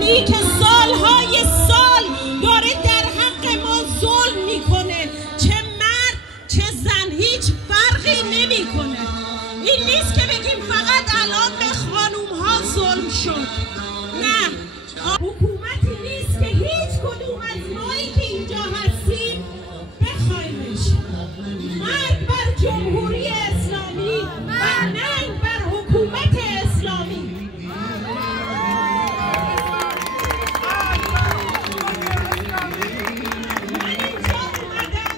ایرانی که سالهای سال داره در حق ما ظلم میکنه، چه مرد چه زن هیچ فرقی نمیکنه. این نیست که بگیم فقط الان به خانوم ها ظلم شد، نه، حکومتی نیست که هیچ کدوم از مایی که اینجا هستیم بخوایمش. مرگ بر جمهوری اسلامی و ننگ بر حکومت اسلامی. من اینجا اومدم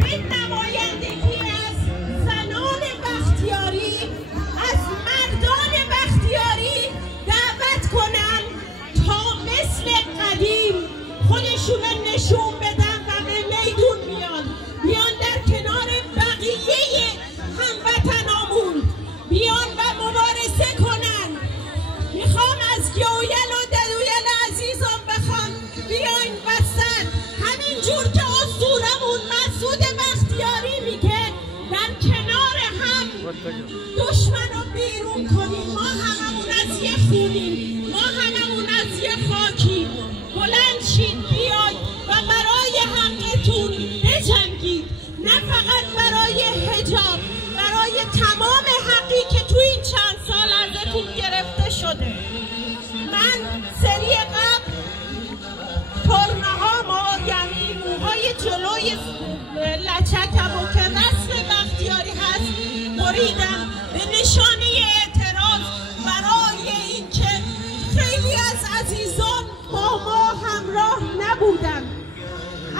به نمایندگی از زنان بختیاری، از مردان بختیاری دعوت کنم تا مثل قدیم خودشون نشون بدن و به میدون بیان در کنار بقیه هموطنامون بیان و مبارزه کنن. میخوام از گویل و ددویل عزیزان بخوام بیاین وسط، همینجور که اسطورمون مسعود بختیاری میگه در کنار هم دشمن رو بیرون کنیم. ما هممون از یه خونیم، ما هممون از یه خاکیم. بلند شید بیاید و برای حقتون بجنگید، نه فقط برای حجاب، برای تمام حقی که تو این چند سال ازتون گرفته شده. من سری قبل ترمه‌هامو، یعنی موهای جلوی لچکمو که رسم بختیاری هست بریدم به نشانه اعتراض برای اینکه خیلی از عزیزان با ما همراه نبودن.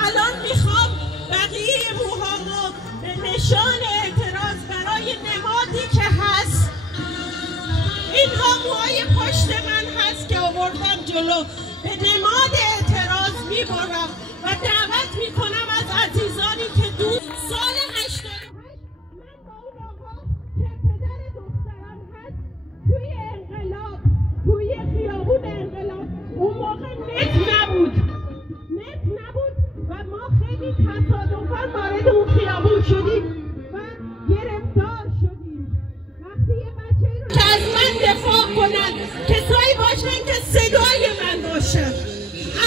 الان میخوام بقیه موهامو به نشان اعتراض برای نمادی که هست، اینها موهای پشت من هست که آوردم جلو، به نماد اعتراض میبرم و دعوت میکنم از عزیزانی که دوست سال 88 من با اون آقا که پدر دخترم هست توی انقلاب، توی خیابون انقلاب، اون موقع نت نبود و ما خیلی تصادفاً وارد اون خیابون شدیم و گرفتار شدیم. وقتی یه بچه رو که از من دفاع کنن، کسایی باشن که صدای من باشن.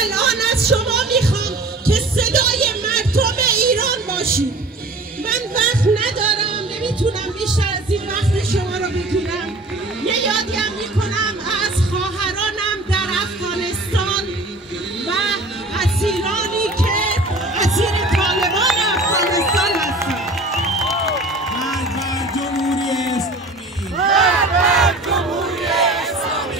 الان از شما میخوام که صدای مردم ایران باشید. من وقت ندارم، نمیتونم بیشتر از این وقت شما رو بگیرم. یه یادی هم میکنم از خواهرانم در افغانستان و اسیرانی که اسیر طالبان افغانستان هستن. مرگ بر جمهوری اسلامی، مرگ بر جمهوری اسلامی،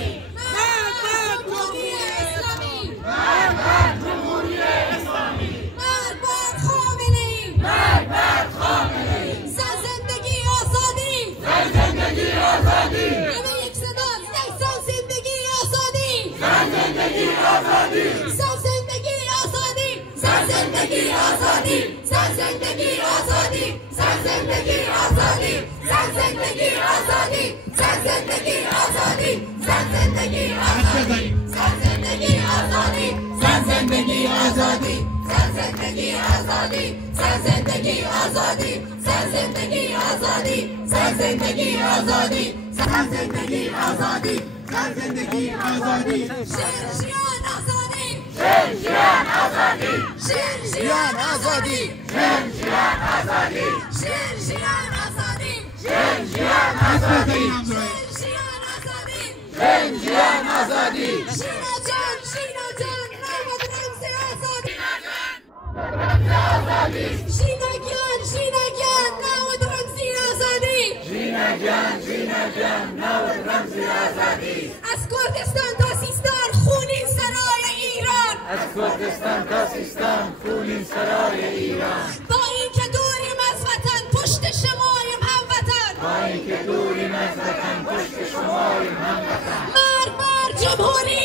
مرگ بر جمهوری اسلامی، مرگ بر جمهوری اسلامی، مرگ بر خامنه‌ای، مرگ بر خامنه‌ای، زن زندگی آزادی، زن زندگی آزادی، همه یک صدا، زن زندگی آزادی، زن زندگی آزادی، زن زندگی آزادی، زن زندگی آزادی، زن زندگی آزادی، زن زندگی آزادی، زن زندگی آزادی، زن زندگی آزادی، زن زندگی آزادی، زن زندگی آزادی، زن زندگی آزادی، زن زندگی آزادی، زن زندگی آزادی، زن زندگی آزادی، زن زندگی آزادی، زن زندگی آزادی، زن زندگی آزادی، شیران آزادی، شیران آزادی، شیران آزادی، شیران آزادی، شیران آزادی، شیران آزادی، شیران آزادی، شیران آزادی، شینا جان نامد رمز آزادی، رمز آزادی، شینا جان نامد رمز آزادی، شینا جان نامد رمز آزادی، از کردستان تا سیستان خونین سرای ایران، از کردستان تا سیستان خونین سرای ایران، با اینکه دوریم از وطن پشت شماییم هموطن، با اینکه دوریم از وطن پشت شماییم هموطن. مرگ بر جمهوری